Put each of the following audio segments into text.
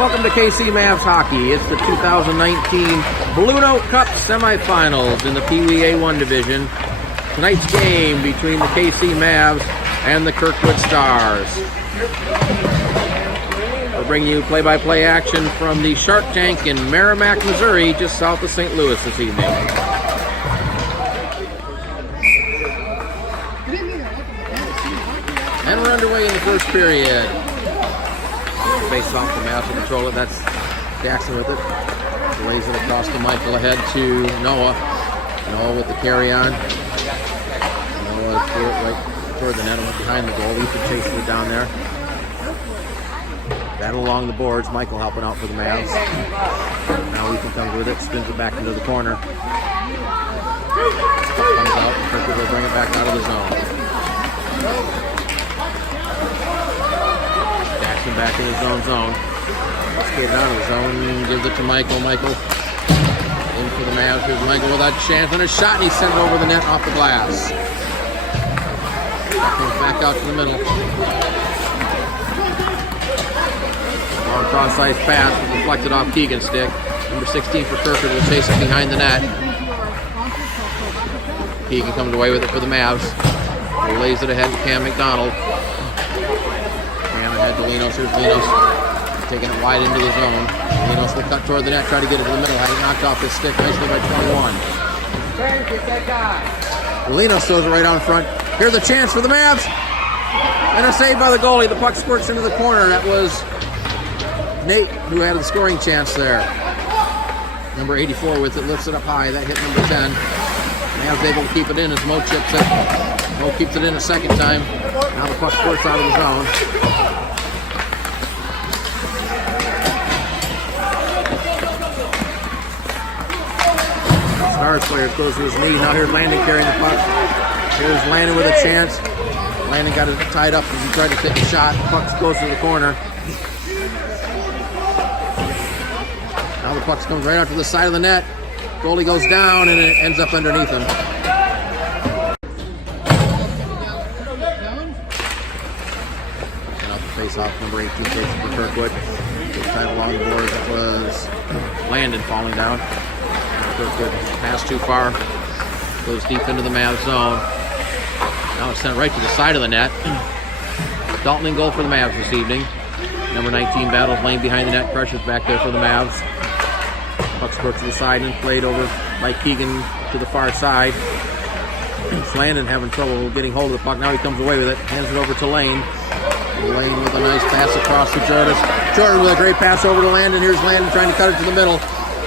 Welcome to KC Mavs Hockey. It's the 2019 Blue Note Cup semifinals in the PeeWee A1 division. Tonight's game between the KC Mavs and the Kirkwood Stars. We're bringing you play-by-play action from the Shark Tank in Meramec, Missouri, just south of St. Louis this evening. And we're underway in the first period. Face off the Mavs to control it. That's Jackson with it. Lays it across to Michael, ahead to Noah. Noah with the carry on. Noah threw it right toward the net and went behind the goal. Ethan chasing it down there. Battle along the boards. Michael helping out for the Mavs. Now Ethan comes with it, spins it back into the corner. Comes out, and Kirkwood will bring it back out of the zone. Jackson back in his own zone. Skated out of the zone, gives it to Michael. Michael in for the Mavs. Here's Michael with a chance and a shot, and he sent it over the net off the glass. Comes back out to the middle. Long cross-ice pass deflected off Keegan's stick. Number 16 for Kirkwood will chase it behind the net. Keegan comes away with it for the Mavs. He lays it ahead to Cam McDonald. Cam ahead to Linos. Here's Linos taking it wide into the zone. Linos will cut toward the net, try to get it to the middle. He knocked off his stick nicely by 21. Linos throws it right out in front. Here's a chance for the Mavs. And a save by the goalie. The puck squirts into the corner. That was Nate who had the scoring chance there. Number 84 with it, lifts it up high. That hit number 10. Mavs able to keep it in as Mo chips it. Mo keeps it in a second time. Now the puck squirts out of the zone. Stars player goes to his knee. Now here's Landon carrying the puck. Here's Landon with a chance. Landon got it tied up as he tried to take a shot. The puck's close to the corner. Now the puck comes right out to the side of the net. Goalie goes down and it ends up underneath him. And off the face-off, number 18 takes it for Kirkwood. Time along the boards, that was Landon falling down. Kirkwood pass too far. Goes deep into the Mavs zone. Now it's sent right to the side of the net. Dalton in goal for the Mavs this evening. Number 19 battles lane behind the net. Crushes back there for the Mavs. Puck squirts to the side and played over by Keegan to the far side. Landon having trouble getting hold of the puck. Now he comes away with it. Hands it over to Lane. Lane with a nice pass across to Jordan. Jordan with a great pass over to Landon. Here's Landon trying to cut it to the middle.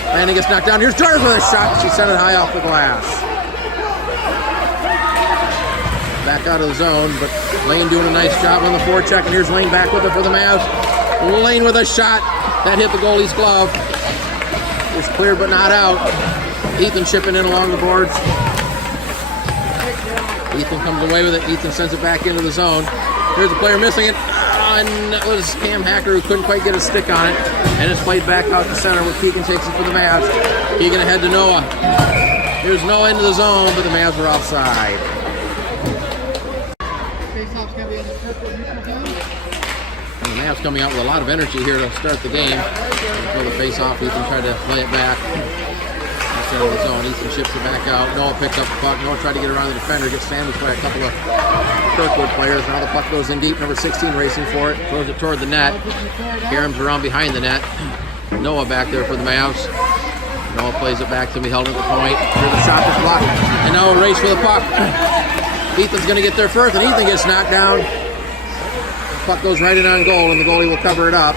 Landon gets knocked down. Here's Jordan with a shot. She sent it high off the glass. Back out of the zone, but Lane doing a nice job on the forecheck. And here's Lane back with it for the Mavs. Lane with a shot. That hit the goalie's glove. It's clear but not out. Ethan chipping in along the boards. Ethan comes away with it. Ethan sends it back into the zone. Here's the player missing it. And that was Cam Hacker who couldn't quite get a stick on it. And it's played back out to center where Keegan takes it for the Mavs. Keegan ahead to Noah. Here's Noah into the zone, but the Mavs are offside. And the Mavs coming out with a lot of energy here to start the game. Throw the face off. Ethan tried to play it back. That's into the zone. Ethan ships it back out. Noah picks up the puck. Noah tried to get around the defender. Gets sandwiched by a couple of Kirkwood players. Now the puck goes in deep. Number 16 racing for it. Throws it toward the net. Karam's around behind the net. Noah back there for the Mavs. Noah plays it back to be held at the point. Here's a shot that's blocked. And now a race for the puck. Ethan's going to get there first, and Ethan gets knocked down. The puck goes right in on goal, and the goalie will cover it up.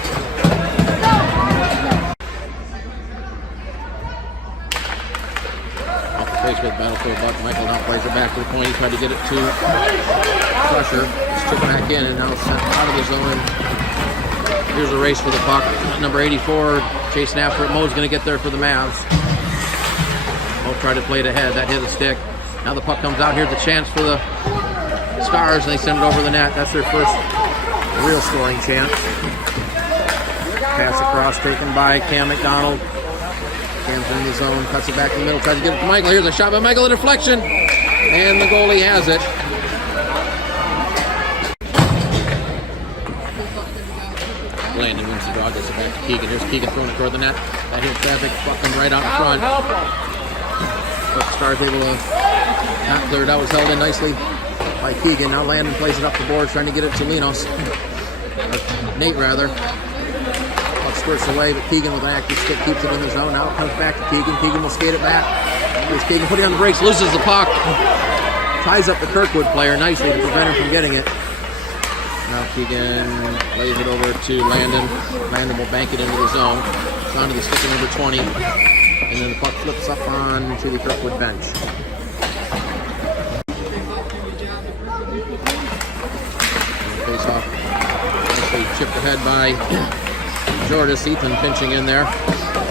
Off the face with battle for the puck. Michael now plays it back to the point. He tried to get it to Crusher. It's took back in, and now it's sent out of the zone. Here's a race for the puck. Number 84 chasing after it. Mo's going to get there for the Mavs. Mo tried to play it ahead. That hit the stick. Now the puck comes out. Here's the chance for the Stars, and they send it over the net. That's their first real scoring chance. Pass across taken by Cam McDonald. Cam's in the zone, cuts it back in the middle, tries to get it to Michael. Here's a shot by Michael, a deflection, and the goalie has it. Landon wins the draw, gets it back to Keegan. Here's Keegan throwing it toward the net. That hit traffic, fucking right out in front. But the Stars able to not clear it out. Was held in nicely by Keegan. Now Landon plays it up the board, trying to get it to Linos. Nate, rather. Puck squirts away, but Keegan with an active stick keeps it in the zone. Now it comes back to Keegan. Keegan will skate it back. Here's Keegan putting on the brakes, loses the puck. Ties up the Kirkwood player nicely to prevent him from getting it. Now Keegan lays it over to Landon. Landon will bank it into the zone. It's onto the stick of number 20. And then the puck flips up on to the Kirkwood bench. Face off. Nicely chipped ahead by Jordis. Ethan pinching in there.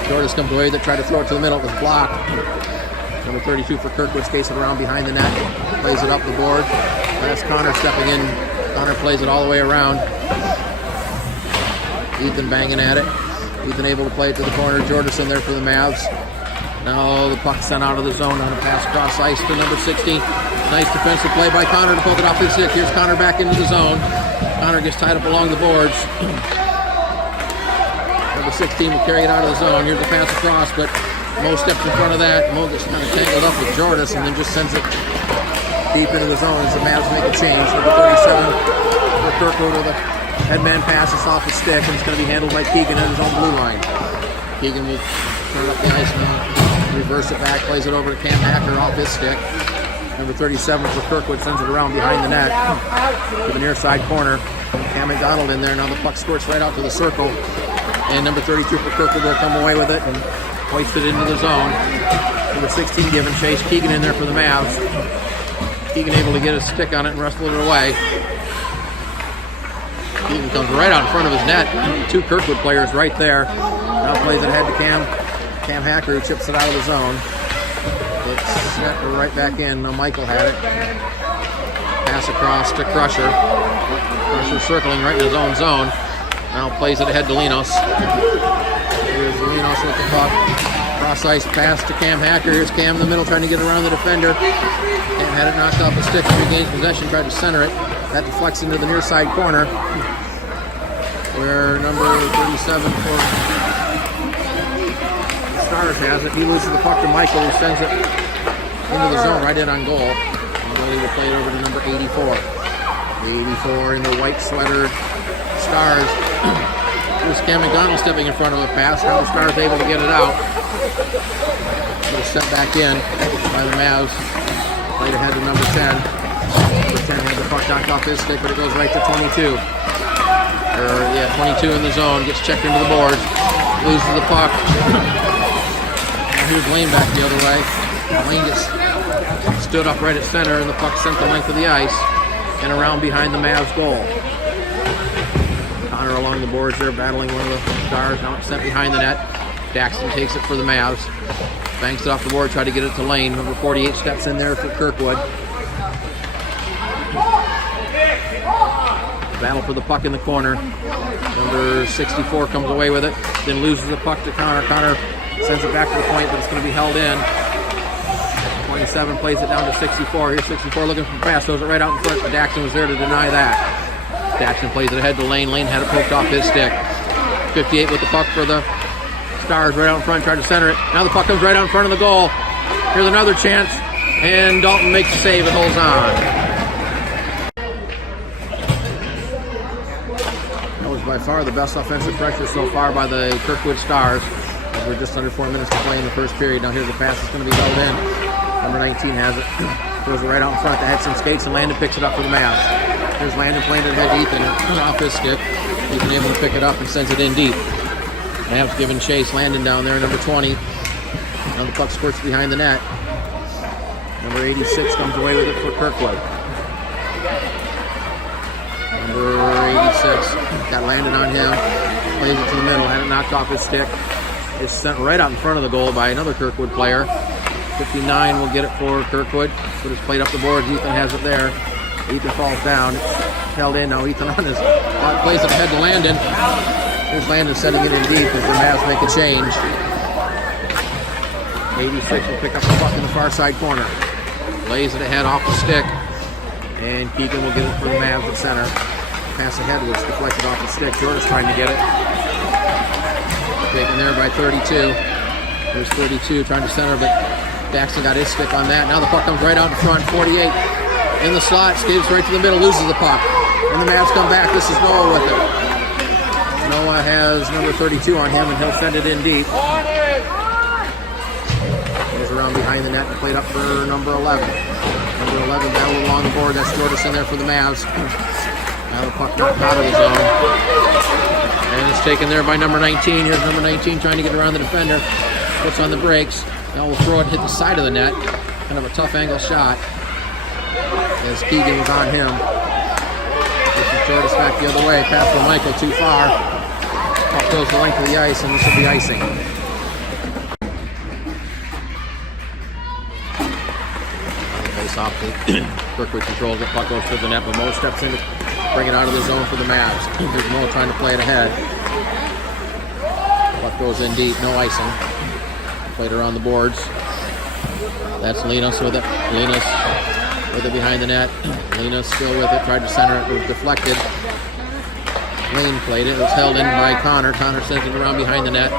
Jordis comes away with it, tried to throw it to the middle. It was blocked. Number 32 for Kirkwood skates it around behind the net. Plays it up the board. That's Connor stepping in. Connor plays it all the way around. Ethan banging at it. Ethan able to play it to the corner. Jordis in there for the Mavs. Now the puck sent out of the zone on a pass across ice to number 60. Nice defensive play by Connor to poke it off his stick. Here's Connor back into the zone. Connor gets tied up along the boards. Number 16 will carry it out of the zone. Here's the pass across, but Mo steps in front of that. Mo gets kind of tangled up with Jordis and then just sends it deep into the zone as the Mavs make a change. Number 37 for Kirkwood with a headman pass. It's off the stick, and it's going to be handled by Keegan on his own blue line. Keegan will turn up the ice now, reverse it back, plays it over to Cam Hacker off his stick. Number 37 for Kirkwood sends it around behind the net to the near side corner. Cam McDonald in there. Now the puck squirts right out to the circle. And number 32 for Kirkwood will come away with it and hoist it into the zone. Number 16 giving chase. Keegan in there for the Mavs. Keegan able to get his stick on it and wrestle it away. Keegan comes right out in front of his net. Two Kirkwood players right there. Now plays it ahead to Cam Hacker, who chips it out of the zone. It's set right back in. Now Michael had it. Pass across to Crusher. Crusher circling right in his own zone. Now plays it ahead to Linos. Here's Linos with the puck. Cross ice pass to Cam Hacker. Here's Cam in the middle trying to get around the defender. Cam had it knocked off the stick and regains possession. Tried to center it. That deflects into the near side corner, where number 37 for the Stars has it. He loses the puck to Michael, who sends it into the zone right in on goal. And he will play it over to number 84. 84 in the white sweater Stars. Here's Cam McDonald stepping in front of a pass. Now the Stars able to get it out. It'll step back in by the Mavs. Played ahead to number 10. Number 10 had the puck knocked off his stick, but it goes right to 22. 22 in the zone. Gets checked into the boards. Loses the puck. Now here's Lane back the other way. Lane gets stood up right at center, and the puck sent the length of the ice and around behind the Mavs goal. Connor along the boards there, battling one of the Stars. Now it's sent behind the net. Daxton takes it for the Mavs. Banks it off the board, try to get it to Lane. Number 48 steps in there for Kirkwood. Battle for the puck in the corner. Number 64 comes away with it, then loses the puck to Connor. Connor sends it back to the point, but it's going to be held in. 27 plays it down to 64. Here's 64 looking for a pass, throws it right out in front, but Daxton was there to deny that. Daxton plays it ahead to Lane. Lane had it poked off his stick. 58 with the puck for the Stars right out in front, tried to center it. Now the puck comes right out in front of the goal. Here's another chance, and Dalton makes the save and holds on. That was by far the best offensive pressure so far by the Kirkwood Stars. We're just under 4 minutes to play in the first period. Now here's the pass that's going to be held in. Number 19 has it. Throws it right out in front. The Hedson skates, and Landon picks it up for the Mavs. Here's Landon playing it ahead to Ethan off his stick. Ethan able to pick it up and sends it in deep. Mavs giving chase. Landon down there, number 20. Now the puck squirts behind the net. Number 86 comes away with it for Kirkwood. Number 86 got Landon on him. Plays it to the middle. Had it knocked off his stick. It's sent right out in front of the goal by another Kirkwood player. 59 will get it for Kirkwood. Put his plate up the board. Ethan has it there. Ethan falls down. It's held in. Now Ethan on his plays it ahead to Landon. Here's Landon setting it in deep as the Mavs make a change. 86 will pick up the puck in the far side corner. Lays it ahead off the stick. And Keegan will get it for the Mavs at center. Pass ahead was deflected off the stick. Jordan's trying to get it. Taken there by 32. There's 32 trying to center, but Daxton got his stick on that. Now the puck comes right out in front. 48 in the slot, skates right to the middle, loses the puck. And the Mavs come back. This is Noah with it. Noah has number 32 on him, and he'll send it in deep. Goes around behind the net and played up for number 11. Number 11 battled along the board. That's Jordan in there for the Mavs. Now the puck knocked out of the zone. And it's taken there by number 19. Here's number 19 trying to get around the defender. Puts on the brakes. Now we'll throw it, hit the side of the net. Kind of a tough angle shot. As Keegan was on him. Pushes Jordan back the other way. Pass for Michael too far. Puck goes the length of the ice, and this will be icing. Face off to Kirkwood controls it. Puck goes to the net, but Mo steps in to bring it out of the zone for the Mavs. Here's Mo trying to play it ahead. Puck goes in deep, no icing. Played around the boards. That's Linus with it. Linus with it behind the net. Linus still with it, tried to center it, it was deflected. Lane played it, it was held in by Connor. Connor sends it around behind the net.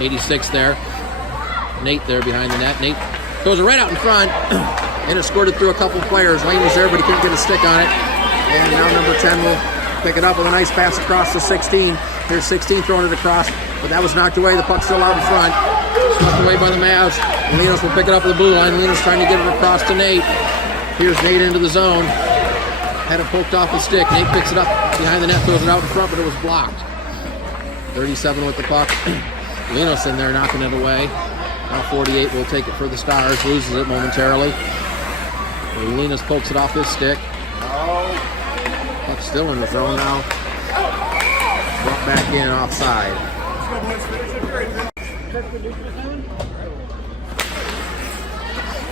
86 there. Nate there behind the net. Nate goes right out in front. And it squirted through a couple players. Lane was there, but he couldn't get a stick on it. And now number 10 will pick it up with a nice pass across to 16. Here's 16 throwing it across, but that was knocked away. The puck's still out in front. Swept away by the Mavs. And Linus will pick it up with the blue line. Linus trying to get it across to Nate. Here's Nate into the zone. Had it poked off the stick. Nate picks it up behind the net, throws it out in front, but it was blocked. 37 with the puck. Linus in there knocking it away. Now 48 will take it for the Stars. Loses it momentarily. Linus pokes it off his stick. Puck's still in the zone now. Brought back in offside.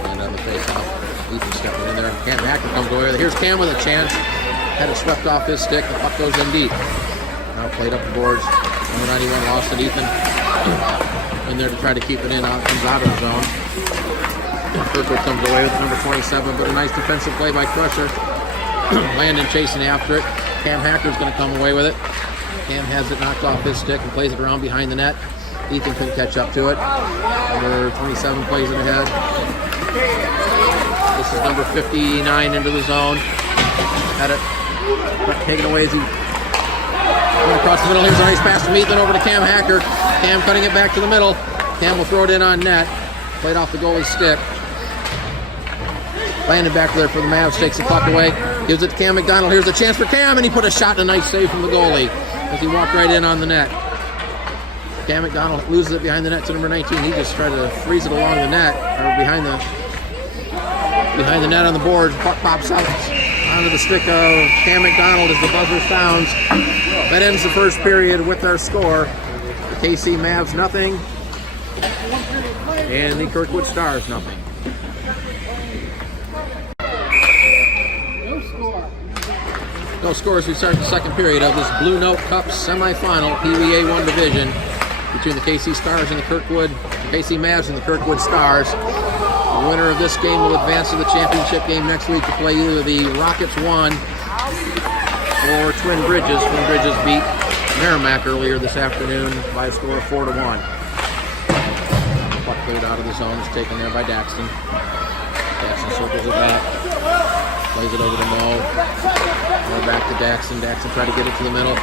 And on the face-off, Ethan stepping in there. Cam Hacker comes away with it. Here's Cam with a chance. Had it swept off his stick. The puck goes in deep. Now played up the boards. Number 91 lost it. Ethan in there to try to keep it in. Comes out of the zone. Kirkwood comes away with number 27, but a nice defensive play by Crusher. Landon chasing after it. Cam Hacker's going to come away with it. Cam has it knocked off his stick and plays it around behind the net. Ethan couldn't catch up to it. Number 27 plays it ahead. This is number 59 into the zone. Had it taken away as he went across the middle. Here's a nice pass from Ethan over to Cam Hacker. Cam cutting it back to the middle. Cam will throw it in on net. Played off the goalie's stick. Landed back there for the Mavs. Takes the puck away. Gives it to Cam McDonald. Here's a chance for Cam, and he put a shot and a nice save from the goalie as he walked right in on the net. Cam McDonald loses it behind the net to number 19. He just tried to freeze it along the net, or behind the net on the board. Puck pops out onto the stick of Cam McDonald as the buzzer sounds. That ends the first period with our score. The KC Mavs nothing, and the Kirkwood Stars nothing. No scores. We start the second period of this Blue Note Cup semifinal PeeWee A1 division between the KC Stars and the KC Mavs and the Kirkwood Stars. The winner of this game will advance to the championship game next week to play either the Rockets 1 or Twin Bridges. Twin Bridges beat Meramec earlier this afternoon by a score of 4-1. Puck played out of the zone is taken there by Daxton. Daxton circles it back. Plays it over to Mo. Mo back to Daxton. Daxton tried to get it to the middle.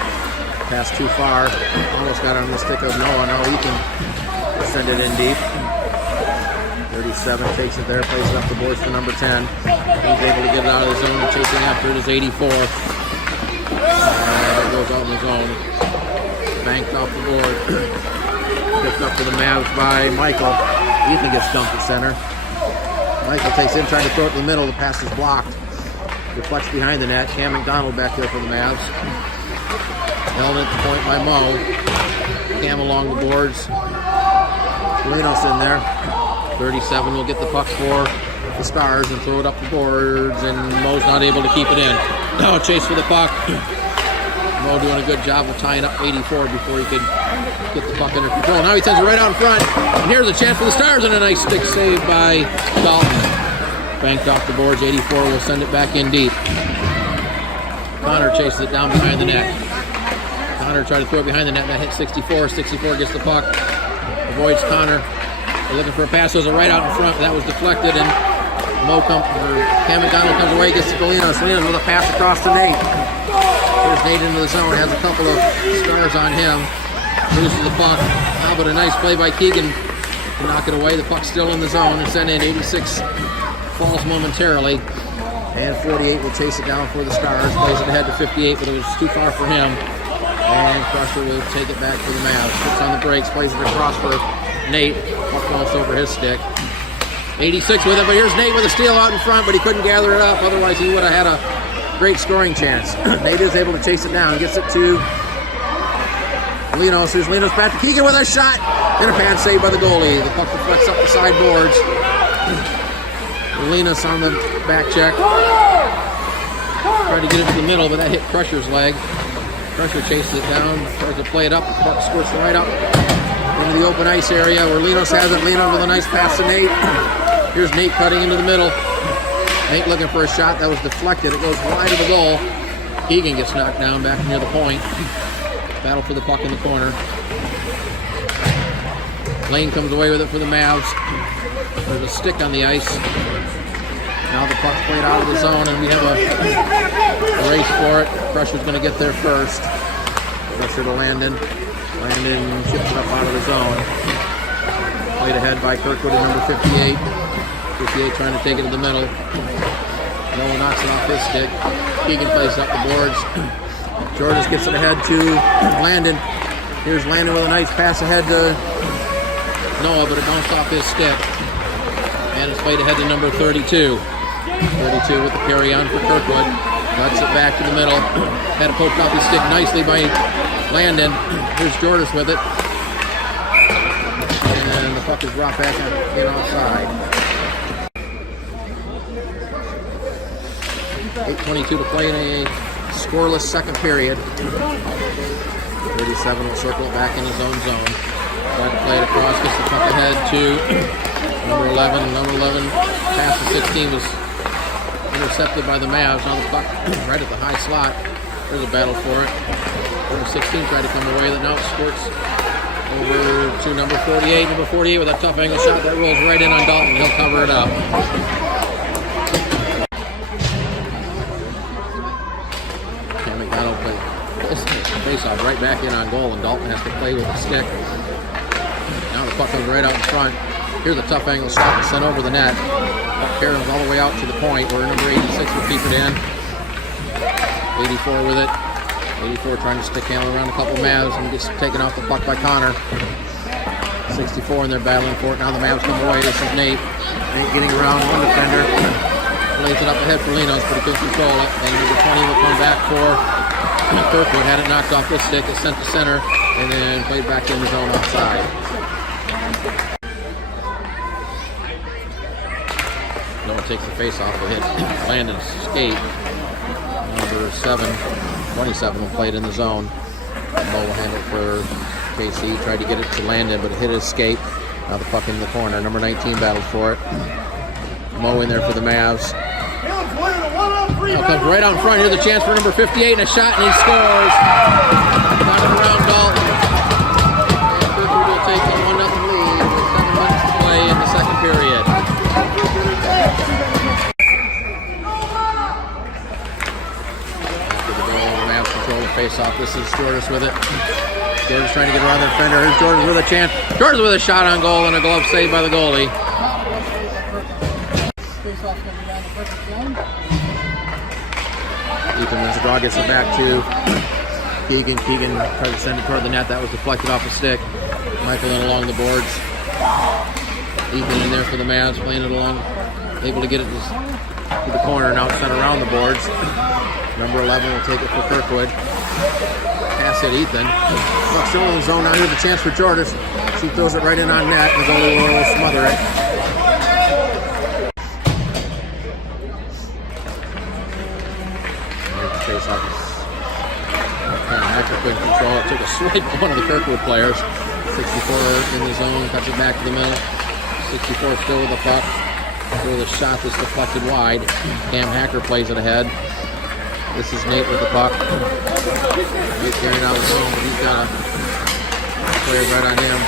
Pass too far. Almost got it on the stick of Noah. Now he can send it in deep. 37 takes it there. Plays it up the boards for number 10. He's able to get it out of the zone. Chasing after it is 84. And it goes out in the zone. Banked off the board. Picked up to the Mavs by Michael. Ethan gets dumped at center. Michael takes in, trying to throw it in the middle. The pass is blocked. Deflects behind the net. Cam McDonald back there for the Mavs. Held at the point by Mo. Cam along the boards. Linus in there. 37 will get the puck for the Stars and throw it up the boards, and Mo's not able to keep it in. Now a chase for the puck. Mo doing a good job of tying up 84 before he could get the puck under control. Now he sends it right out in front, and here's a chance for the Stars, and a nice stick save by Dalton. Banked off the boards. 84 will send it back in deep. Connor chases it down behind the net. Connor tried to throw it behind the net. That hit 64. 64 gets the puck. Avoids Connor. They're looking for a pass. There's a right out in front. That was deflected, and Cam McDonald comes away, gets to Galinos. Galinos with a pass across to Nate. Here's Nate into the zone. Has a couple of stars on him. Loses the puck. How about a nice play by Keegan to knock it away. The puck's still in the zone and sent in. 86 falls momentarily. And 48 will chase it down for the Stars. Plays it ahead to 58, but it was too far for him. And Crusher will take it back for the Mavs. Puts on the brakes, plays it across for Nate. Puck falls over his stick. 86 with it, but here's Nate with a steal out in front, but he couldn't gather it up. Otherwise, he would have had a great scoring chance. Nate is able to chase it down. Gets it to Linos. Here's Linos back to Keegan with a shot. And a pad save by the goalie. The puck deflects up the sideboards. Linos on the back check. Tried to get it to the middle, but that hit Crusher's leg. Crusher chases it down, tries to play it up. The puck squirts right up into the open ice area where Linos has it. Linos with a nice pass to Nate. Here's Nate cutting into the middle. Nate looking for a shot that was deflected. It goes wide of the goal. Keegan gets knocked down back near the point. Battle for the puck in the corner. Lane comes away with it for the Mavs. There's a stick on the ice. Now the puck's played out of the zone, and we have a race for it. Crusher's going to get there first. Crusher to Landon. Landon chips it up out of the zone. Played ahead by Kirkwood at number 58. 58 trying to take it to the middle. Noah knocks it off his stick. Keegan plays up the boards. Jordan gets it ahead to Landon. Here's Landon with a nice pass ahead to Noah, but it bounced off his stick. And it's played ahead to number 32. 32 with the carry on for Kirkwood. Cuts it back to the middle. Had it poked off his stick nicely by Landon. Here's Jordis with it. And the puck is brought back in offside. 8:22 to play in a scoreless second period. 37 will circle it back in his own zone. Trying to play it across, gets the puck ahead to number 11. Number 11 pass to 16 was intercepted by the Mavs. Now the puck right at the high slot. There's a battle for it. Number 16 tried to come away with it. Now it squirts over to number 48. Number 48 with a tough angle shot that rolls right in on Dalton. He'll cover it up. Cam McDonald plays face-off right back in on goal, and Dalton has to play with the stick. Now the puck comes right out in front. Here's a tough angle shot and sent over the net. Puck carries all the way out to the point where number 86 will keep it in. 84 with it. 84 trying to stick handle around a couple Mavs and gets taken off the puck by Connor. 64 and they're battling for it. Now the Mavs come away. This is Nate. Nate getting around one defender. Lays it up ahead for Linos, but he couldn't control it. And number 20 will come back for Kirkwood. Had it knocked off his stick. It's sent to center and then played back in the zone outside. Noah takes the face off. Will hit Landon's skate. Number 27 will play it in the zone. Mo will handle it for KC. Tried to get it to Landon, but it hit his skate. Now the puck in the corner. Number 19 battled for it. Mo in there for the Mavs. Now comes right out in front. Here's the chance for number 58 and a shot, and he scores. Knocking around Dalton. And Kirkwood will take a 1-0 lead with 7 minutes to play in the second period. After the goal, the Mavs control the face-off. This is Jordis with it. Jordis trying to get around the defender. Here's Jordis with a chance. Jordis with a shot on goal and a glove saved by the goalie. Ethan Lindsay gets it back to Keegan. Keegan tried to send it toward the net. That was deflected off the stick. Michael in along the boards. Ethan in there for the Mavs, playing it along. Able to get it to the corner. Now it's sent around the boards. Number 11 will take it for Kirkwood. Pass it, Ethan. Puck still in the zone. Now here's a chance for Jordis. She throws it right in on net. The goalie will smother it. Couldn't control it. Took a swipe at one of the Kirkwood players. 64 in the zone. Cuts it back to the middle. 64 still with the puck. With a shot that's deflected wide. Cam Hacker plays it ahead. This is Nate with the puck. Nate carrying out the zone, but he's got a player right on him.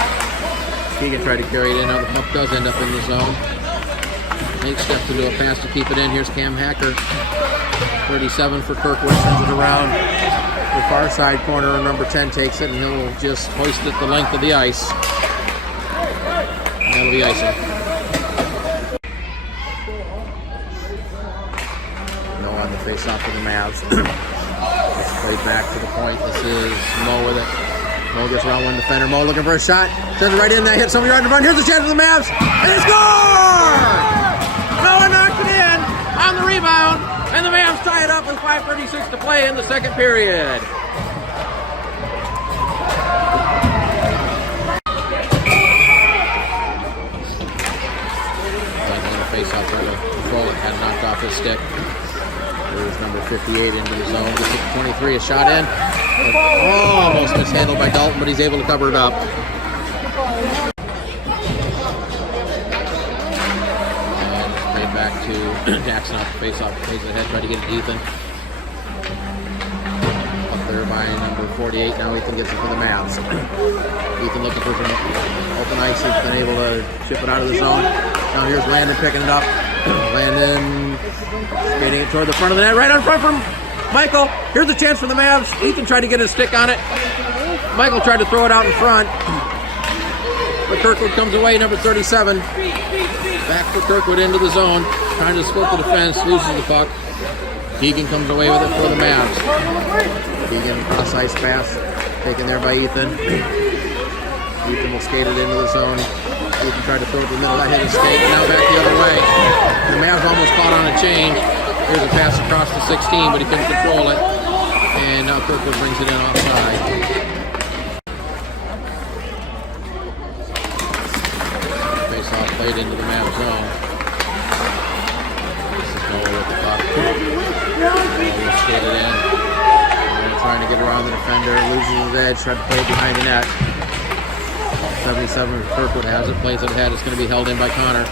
Keegan tried to carry it in. Now the puck does end up in the zone. Nate steps into a pass to keep it in. Here's Cam Hacker. 37 for Kirkwood, sends it around the far side corner. Number 10 takes it, and he'll just hoist it the length of the ice. And that'll be icing. No on the face-off for the Mavs. It's played back to the point. This is Mo with it. Mo gets around one defender. Mo looking for a shot. Sends it right in. That hits somebody right in front. Here's a chance for the Mavs. And they score! Noah knocked it in on the rebound. And the Mavs tie it up with 5:36 to play in the second period. On the face-off trying to control it. Had knocked off his stick. There's number 58 into the zone. Gets it to 23. A shot in. Almost mishandled by Dalton, but he's able to cover it up. Back to Jackson off the face-off, plays ahead, try to get it to Ethan. Up there by number 48, now Ethan gets it for the Mavs. Ethan looking for some open ice, he's been able to chip it out of the zone. Now here's Landon picking it up. Landon skating it toward the front of the net, right on front from Michael. Here's a chance for the Mavs. Ethan tried to get his stick on it. Michael tried to throw it out in front. But Kirkwood comes away, number 37. Back for Kirkwood into the zone, trying to split the defense, loses the puck. Keegan comes away with it for the Mavs. Keegan cross ice pass, taken there by Ethan. Ethan will skate it into the zone. Ethan tried to throw it to the middle, that hit his skate, and now back the other way. The Mavs almost caught on a change. Here's a pass across the 16, but he couldn't control it. And now Kirkwood brings it in offside. Played into the Mavs zone. This is Noah with the puck. Noah skated in. And trying to get around the defender. Loses his edge. Tried to play it behind the net. 77 Kirkwood has it. Plays it ahead. It's going to be held in by Connor.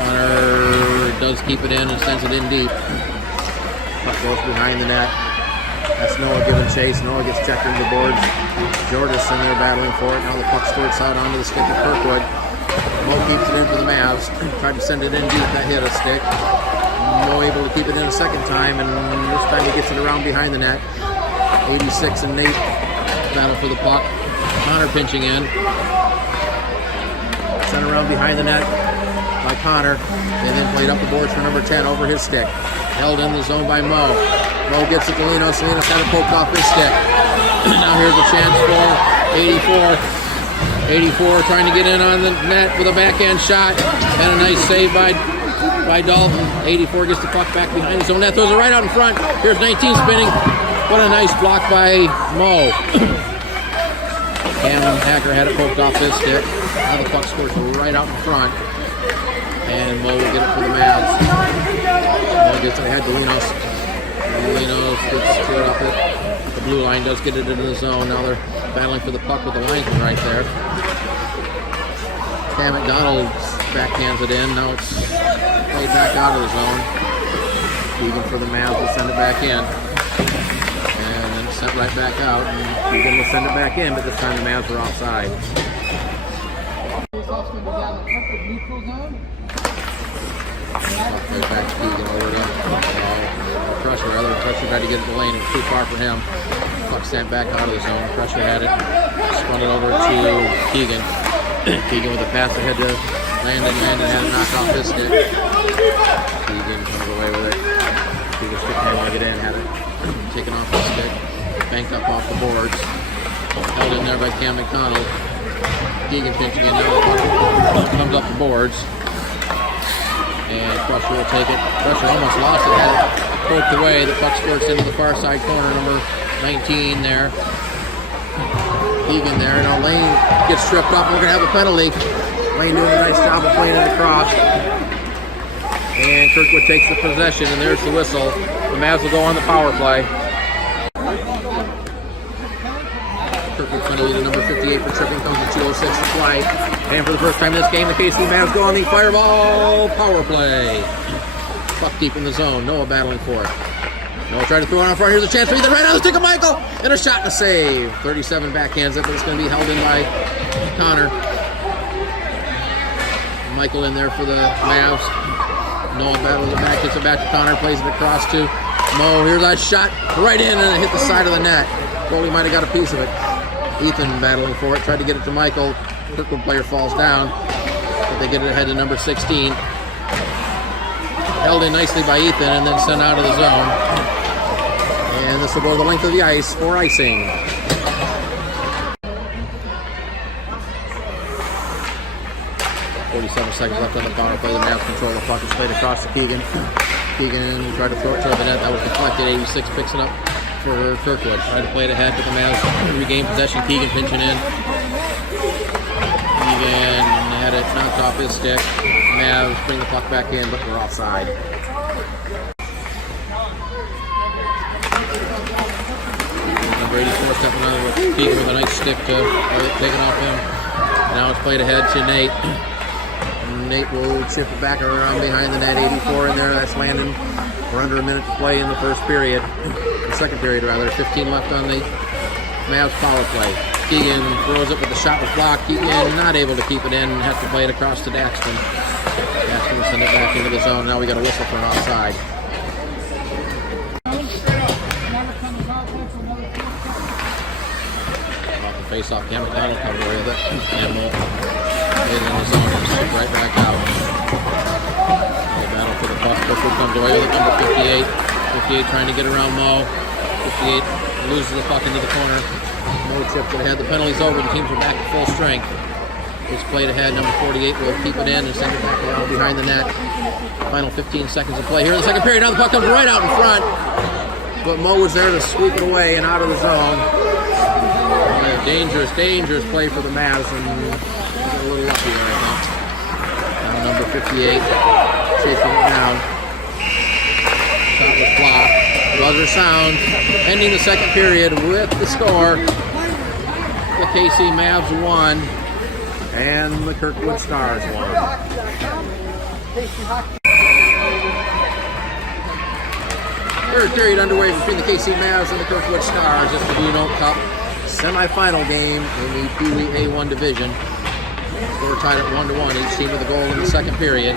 Connor does keep it in and sends it in deep. Puck goes behind the net. That's Noah giving chase. Noah gets checked into the boards. Jordison there battling for it. Now the puck squirts out onto the stick of Kirkwood. Mo keeps it in for the Mavs. Tried to send it in deep. That hit a stick. Mo able to keep it in a second time, and this time he gets it around behind the net. 86 and Nate battle for the puck. Connor pinching in. Sent around behind the net by Connor, and then played up the boards for number 10 over his stick. Held in the zone by Mo. Mo gets it to Linos. Linos kind of poked off his stick. Now here's a chance for 84. 84 trying to get in on the net with a backhand shot, and a nice save by Dalton. 84 gets the puck back behind his own net, throws it right out in front. Here's 19 spinning. What a nice block by Mo. Cam Hacker had it poked off his stick. Now the puck scores right out in front, and Mo will get it for the Mavs. Mo gets it ahead to Linos. Linos gets it up it. The blue line does get it into the zone. Now they're battling for the puck with the linesman right there. Cam McDonald backhands it in. Now it's played back out of the zone. Keegan for the Mavs will send it back in. And then sent right back out. And Keegan will send it back in, but this time the Mavs are offside. Played back to Keegan over to Crusher. Other Crusher tried to get it to the lane. It was too far for him. Puck sent back out of the zone. Crusher had it. Spun it over to Keegan. Keegan with a pass ahead to Landon. Landon had it knocked off his stick. Keegan comes away with it. Keegan stick handle to get in. Had it taken off his stick. Banked up off the boards. Held in there by Cam McDonald. Keegan pinching in. Now comes up the boards. And Crusher will take it. Crusher almost lost it. Had it poked away. The puck squirts into the far side corner. Number 19 there. Keegan there. Now Lane gets tripped up. We're going to have a penalty. Lane doing a nice job of playing it across. And Kirkwood takes the possession, and there's the whistle. The Mavs will go on the power play. Kirkwood penalty to number 58 for tripping. Comes to 2:06 to play. And for the first time in this game, the KC Mavs go on the Fireball power play. Puck deep in the zone. Noah battling for it. Mo tried to throw it on front. Here's a chance for Ethan right on the stick of Michael. And a shot and a save. 37 backhands it, but it's going to be held in by Connor. Michael in there for the Mavs. Noah battles it back, gets it back to Connor, plays it across to Mo. Here's that shot right in, and it hit the side of the net. Goalie might have got a piece of it. Ethan battling for it, tried to get it to Michael. Kirkwood player falls down, but they get it ahead to number 16. Held in nicely by Ethan and then sent out of the zone. And this will go the length of the ice for icing. 47 seconds left on the power play. The Mavs control the puck. It's played across to Keegan. Keegan tried to throw it toward the net. That was deflected. 86 picks it up for Kirkwood. Tried to play it ahead, but the Mavs regain possession. Keegan pinching in. Keegan had it knocked off his stick. Mavs bring the puck back in, but we're offside. Number 84 stepping on with Keegan with a nice stick to take it off him. Now it's played ahead to Nate. Nate will chip it back around behind the net. 84 in there. That's Landon. We're under a minute to play in the first period. The second period, rather. 15 left on the Mavs power play. Keegan throws it, but the shot was blocked. Keegan not able to keep it in. Has to play it across to Daxton. Daxton will send it back into the zone. Now we got a whistle for an offside. Off the face-off, Cam McDonald comes away with it. And will get in the zone and stick right back out. The battle for the puck. Kirkwood comes away with it. Number 58. 58 trying to get around Mo. 58 loses the puck into the corner. Mo chips it ahead. The penalty's over. The teams are back at full strength. It's played ahead. Number 48 will keep it in and send it back around behind the net. Final 15 seconds of play here in the second period. Now the puck comes right out in front. But Mo was there to sweep it away and out of the zone. Dangerous play for the Mavs, and a little lucky there, I think. Now number 58 chasing it down. Shot was blocked. Buzzer sound. Ending the second period with the score. The KC Mavs won, and the Kirkwood Stars won. Third period underway between the KC Mavs and the Kirkwood Stars. It's the Blue Note Cup semifinal game in the PeeWee A1 division. Score tied at 1-1. Each team with a goal in the second period.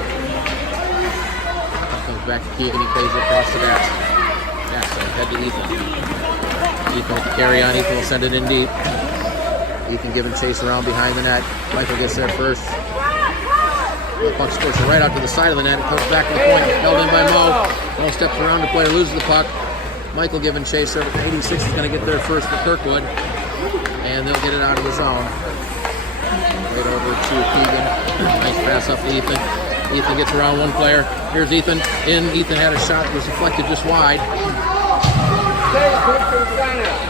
Comes back to Keegan. He plays it across the Daxton. Daxton head to Ethan. Ethan will carry on. Ethan will send it in deep. Ethan giving chase around behind the net. Michael gets there first. The puck scores right out to the side of the net. It comes back to the point. Held in by Mo. Mo steps around the player, loses the puck. Michael giving chase there. 86 is going to get there first for Kirkwood. And they'll get it out of the zone. Right over to Keegan. Nice pass up to Ethan. Ethan gets around one player. Here's Ethan. Ethan had a shot that was deflected just wide.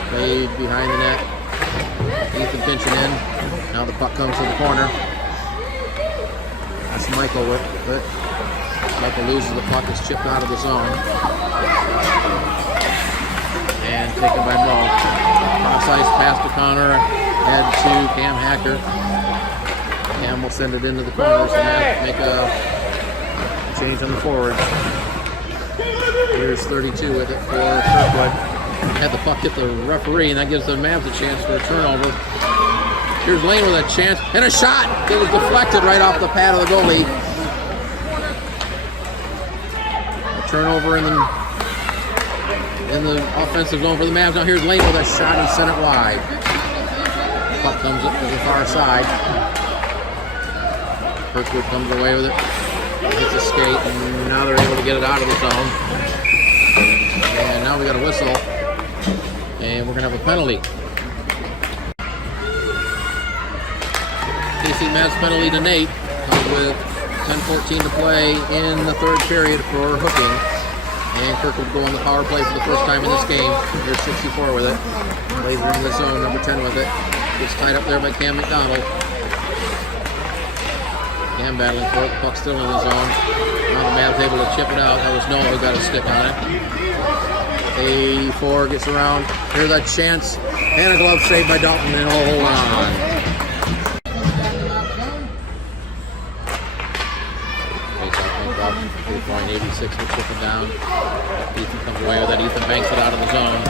Played behind the net. Ethan pinching in. Now the puck comes to the corner. That's Michael with it. Michael loses the puck. It's chipped out of the zone. And taken by Mo. Cross-ice pass to Connor. Head to Cam Hacker. Cam will send it into the corners and make a change on the forwards. Here's 32 with it for Kirkwood. Had the puck hit the referee, and that gives the Mavs a chance for a turnover. Here's Lane with a chance, and a shot that was deflected right off the pad of the goalie. A turnover in the offensive zone for the Mavs. Now here's Lane with a shot and sent it wide. Puck comes up to the far side. Kirkwood comes away with it. Hits a skate, and now they're able to get it out of the zone. And now we got a whistle. And we're going to have a penalty. KC Mavs penalty to Nate. With 10:14 to play in the third period for hooking. And Kirkwood will go on the power play for the first time in this game. Here's 64 with it. Plays in the zone, number 10 with it. Gets tied up there by Cam McDonald. Cam battling for it. The puck's still in the zone. Now the Mavs able to chip it out. That was Noah who got a stick on it. A4 gets around. Here's a chance. And a glove saved by Dalton. And hold on. point. 86 will chip it down. Ethan comes away with it. Ethan banks it out of the zone.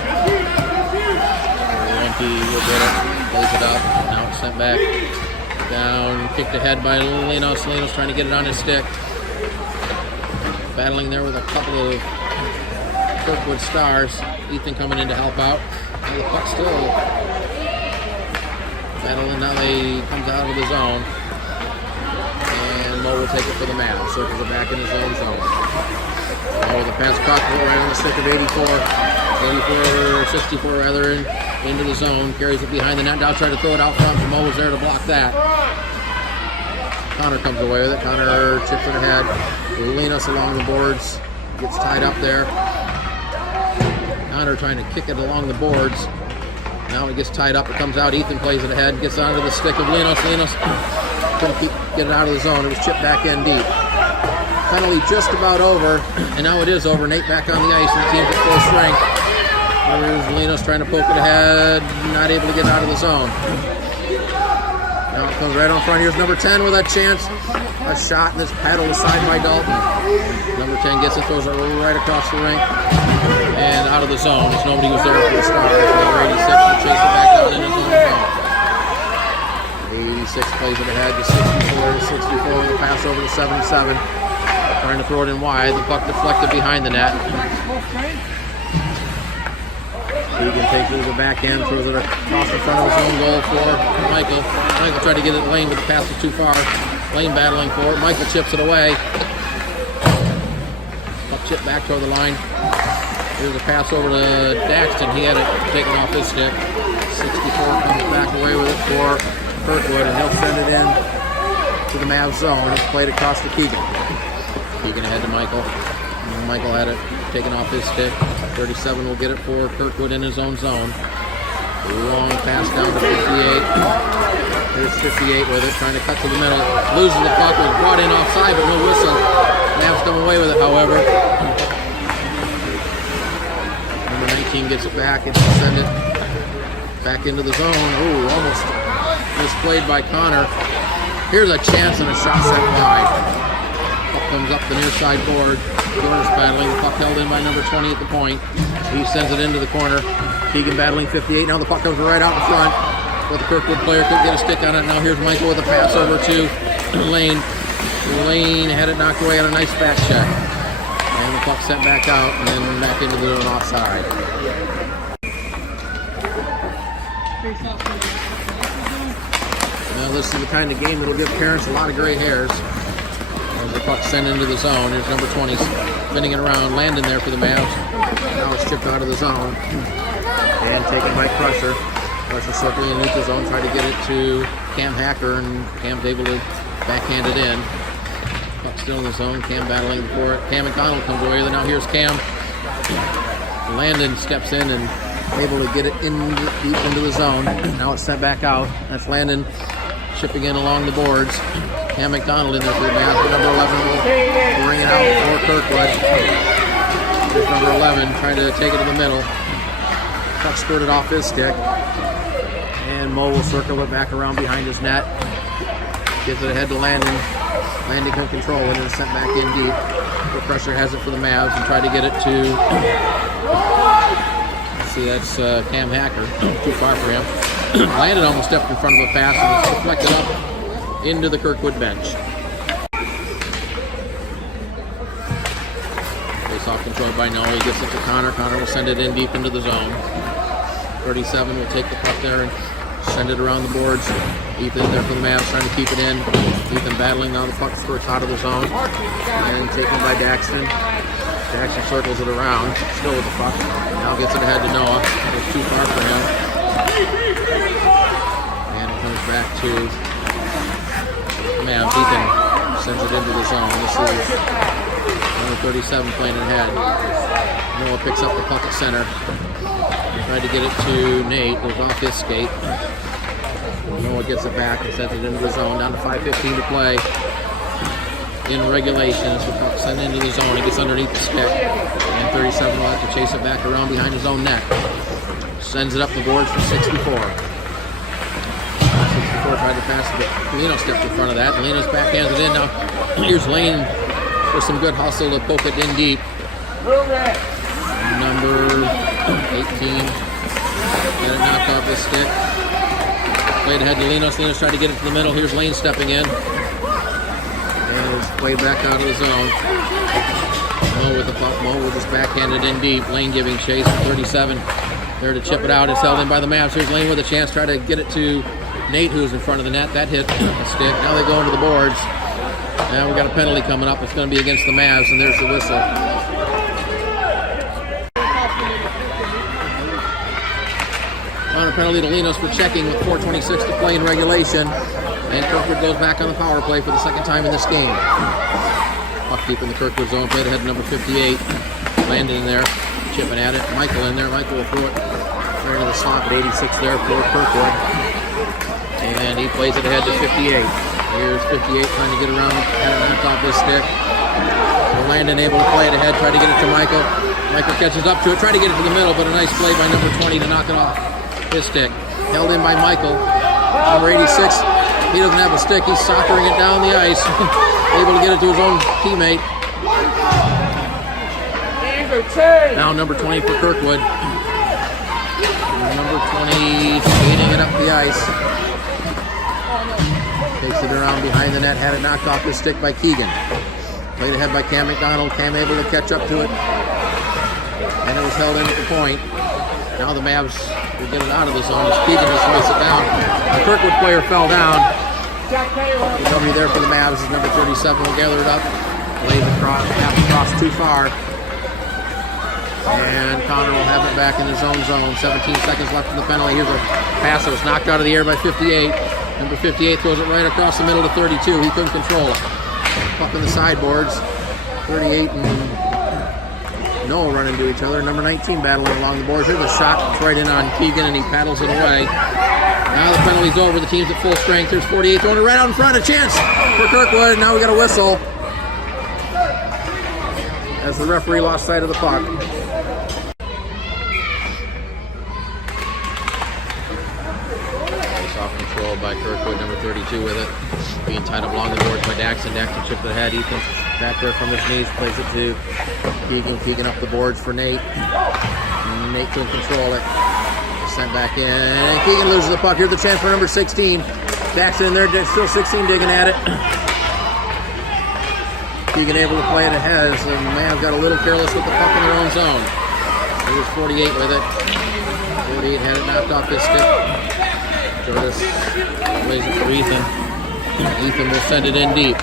Lemke will get it. Plays it up. Now it's sent back down. Kicked ahead by Linos. Linos trying to get it on his stick. Battling there with a couple of Kirkwood stars. Ethan coming in to help out. Now the puck still battling. Now they comes out of the zone. And Mo will take it for the Mavs. Circles it back in his own zone. Mo with a pass Kirkwood right on the stick of 84. 64 rather, into the zone. Carries it behind the net. Now trying to throw it out front. Mo was there to block that. Connor comes away with it. Connor chips it ahead. Linos along the boards. Gets tied up there. Connor trying to kick it along the boards. Now it gets tied up. It comes out. Ethan plays it ahead. Gets onto the stick of Linos. Linos couldn't get it out of the zone. It was chipped back in deep. Penalty just about over. And now it is over. Nate back on the ice. And the team's at full strength. There's Linos trying to poke it ahead. Not able to get out of the zone. Now it comes right on front. Here's number 10 with a chance. A shot, and it's paddled aside by Dalton. Number 10 gets it, throws it right across the rink. And out of the zone, as nobody was there for the start. Number 86 will chase it back down in his own zone. 86 plays it ahead to 64 with a pass over to 77. Trying to throw it in wide. The puck deflected behind the net. Keegan takes it to the back end, throws it across the front of his own goal for Michael. Michael tried to get it to Lane, but the pass was too far. Lane battling for it. Michael chips it away. Puck chip back toward the line. Here's a pass over to Daxton. He had it taken off his stick. 64 comes back away with it for Kirkwood, and he'll send it in to the Mavs zone. It's played across to Keegan. Keegan ahead to Michael. Michael had it taken off his stick. 37 will get it for Kirkwood in his own zone. Long pass down to 58. Here's 58 with it, trying to cut to the middle. Loses the puck, was brought in offside, but no whistle. Mavs come away with it, however. Number 19 gets it back and send it back into the zone. Ooh, almost misplayed by Connor. Here's a chance and a shot set wide. Puck comes up the near side board. Corner's battling. The puck held in by number 20 at the point. He sends it into the corner. Keegan battling 58. Now the puck comes right out in front. But the Kirkwood player couldn't get a stick on it. Now here's Michael with a pass over to Lane. Lane had it knocked away on a nice back check. And the puck sent back out and then back into the zone offside. Now this is the kind of game that'll give parents a lot of gray hairs. The puck sent into the zone. Here's number 20 spinning it around. Landon there for the Mavs. Now it's chipped out of the zone. And taken by Crusher. Crusher circling underneath the zone. Try to get it to Cam Hacker. And Cam's able to backhand it in. Puck still in the zone. Cam battling for it. Cam McDonald comes away with it. Now here's Cam. Landon steps in and able to get it deep into the zone. Now it's sent back out. That's Landon chipping in along the boards. Cam McDonald in there for the Mavs. Number 11 will bring it out for Kirkwood. There's number 11 trying to take it to the middle. Puck skirted off his stick. And Mo will circle it back around behind his net. Gives it ahead to Landon. Landon can control it and it's sent back in deep. The Pressure has it for the Mavs and try to get it to... See, that's Cam Hacker. Too far for him. Landon almost stepped in front of a pass and it's deflected up into the Kirkwood bench. Face-off controlled by Noah. He gets it to Connor. Connor will send it in deep into the zone. 37 will take the puck there and send it around the boards. Ethan there for the Mavs trying to keep it in. Ethan battling. Now the puck skirts out of the zone. And taken by Daxton. Daxton circles it around. Still with the puck. Now gets it ahead to Noah. It's too far for him. And it comes back to Mavs. Ethan sends it into the zone. This is number 37 playing ahead. Noah picks up the puck at center. Tried to get it to Nate. Goes off his skate. Noah gets it back and sends it into the zone. Down to 5:15 to play in regulation. So the puck sent into the zone. He gets underneath the stick. And 37 will have to chase it back around behind his own net. Sends it up the boards for 64. Tried to pass it, but Lino stepped in front of that. Lino's backhands it in. Now here's Lane with some good hustle to poke it in deep. Number 18. Got it knocked off his stick. Played ahead to Linos. Linos tried to get it to the middle. Here's Lane stepping in. And it's played back out of the zone. Mo with the puck. Mo with his backhanded in deep. Lane giving chase for 37. There to chip it out. It's held in by the Mavs. Here's Lane with a chance. Try to get it to Nate, who's in front of the net. That hit a stick. Now they go into the boards. Now we got a penalty coming up. It's going to be against the Mavs, and there's the whistle. On a penalty to Linos for checking with 4:26 to play in regulation. And Kirkwood goes back on the power play for the second time in this game. Puck deep in the Kirkwood zone. Played ahead to number 58. Landon in there. Chipping at it. Michael in there. Michael will throw it right into the slot at 86 there for Kirkwood. And he plays it ahead to 58. Here's 58 trying to get around. Had it knocked off his stick. So Landon able to play it ahead. Try to get it to Michael. Michael catches up to it. Try to get it to the middle, but a nice play by number 20 to knock it off his stick. Held in by Michael. Number 86. He doesn't have a stick. He's soccering it down the ice. Able to get it to his own teammate. Now number 20 for Kirkwood. Number 20 skating it up the ice. Takes it around behind the net. Had it knocked off his stick by Keegan. Played ahead by Cam McDonald. Cam able to catch up to it. And it was held in at the point. Now the Mavs will get it out of the zone as Keegan just hoists it down. The Kirkwood player fell down. Nobody there for the Mavs is number 37 will gather it up. Lays across, half across too far. And Connor will have it back in his own zone. 17 seconds left in the penalty. Here's a pass that was knocked out of the air by 58. Number 58 throws it right across the middle to 32. He couldn't control it. Up in the sideboards. 38 and Noah run into each other. Number 19 battling along the boards. Here's a shot that's right in on Keegan, and he paddles it away. Now the penalty's over. The team's at full strength. There's 48 throwing it right out in front. A chance for Kirkwood. Now we got a whistle as the referee lost sight of the puck. Off control by Kirkwood, number 32 with it. Being tied up along the boards by Daxton. Daxton chipped it ahead. Ethan back there from his knees. Plays it to Keegan. Keegan up the boards for Nate. Nate couldn't control it. Sent back in. And Keegan loses the puck. Here's the chance for number 16. Daxton in there. Still 16 digging at it. Keegan able to play it ahead. So the Mavs got a little careless with the puck in their own zone. Here's 48 with it. 48 had it knocked off his stick. Jordas plays it for Ethan. Ethan will send it in deep.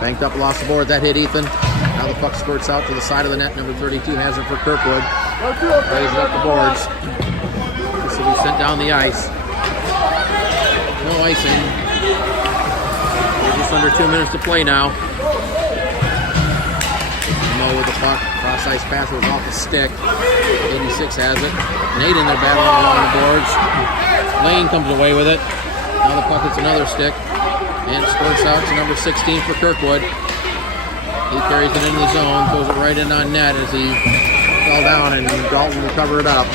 Banked up, lost the board. That hit Ethan. Now the puck squirts out to the side of the net. Number 32 has it for Kirkwood. Plays it up the boards. This will be sent down the ice. No icing. Just under 2 minutes to play now. Mo with the puck. Cross ice pass was off the stick. 86 has it. Nate in there battling along the boards. Lane comes away with it. Now the puck hits another stick. And it squirts out to number 16 for Kirkwood. He carries it into the zone. Throws it right in on net as he fell down, and Dalton will cover it up.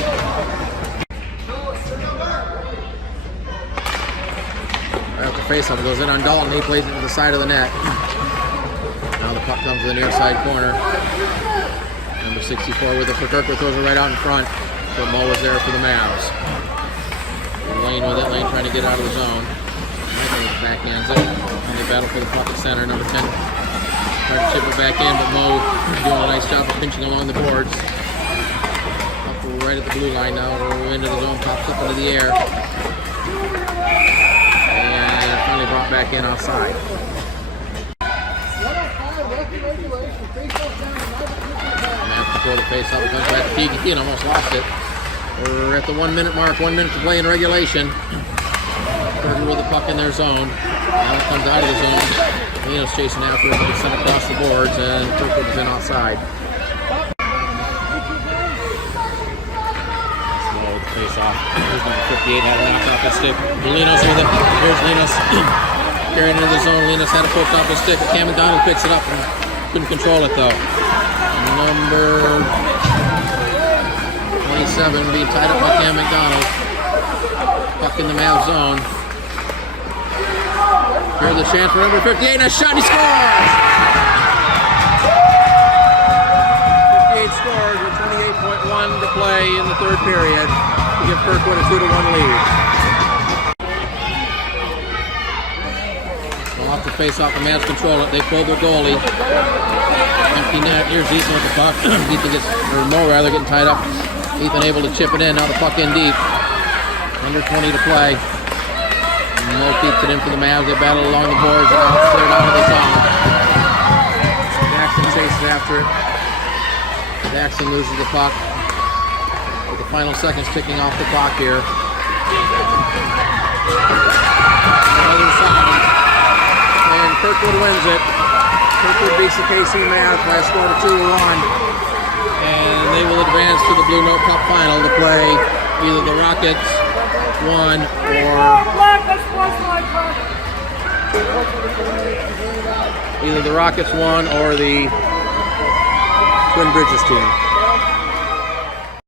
Right off the face-off, it goes in on Dalton. He plays it to the side of the net. Now the puck comes to the near side corner. Number 64 with it for Kirkwood, throws it right out in front. But Mo was there for the Mavs. And Lane with it. Lane trying to get out of the zone. Michael backhands it. And they battle for the puck at center. Number 10 trying to chip it back in, but Mo doing a nice job of pinching along the boards. Up right at the blue line now. Into the zone, pops up into the air. And finally brought back in outside. Control the face up, it comes back to Keegan. Keegan almost lost it. We're at the 1 minute mark, 1 minute to play in regulation. Kirkwood with the puck in their zone. Now it comes out of the zone. Lino's chasing after it, but it's sent across the boards, and Kirkwood is in outside. Slow the face off. Here's number 58, had it knocked off his stick. Linos with it. Here's Linos. Carrying into the zone. Linos had it poked off his stick, but Cam McDonald picks it up and couldn't control it though. Number 27 being tied up by Cam McDonald. Puck in the Mavs zone. Here's the chance for number 58. Nice shot. He scores. 58 scores with 28.1 to play in the third period to give Kirkwood a 2-1 lead. They'll have to face off. The Mavs control it. They pull their goalie. Empty net. Here's Ethan with the puck. Ethan gets, or Mo rather, getting tied up. Ethan able to chip it in. Now the puck in deep. Under 20 to play. Mo keeps it in for the Mavs. They battle along the boards and now it's cleared out of the zone. Jackson chases after it. Jackson loses the puck. With the final seconds ticking off the clock here. Another side. And Kirkwood wins it. Kirkwood beats the KC Mavs by a score of 2-1. And they will advance to the Blue Note Cup final to play either the Rockets one or either the Rockets one or the Twin Bridges team.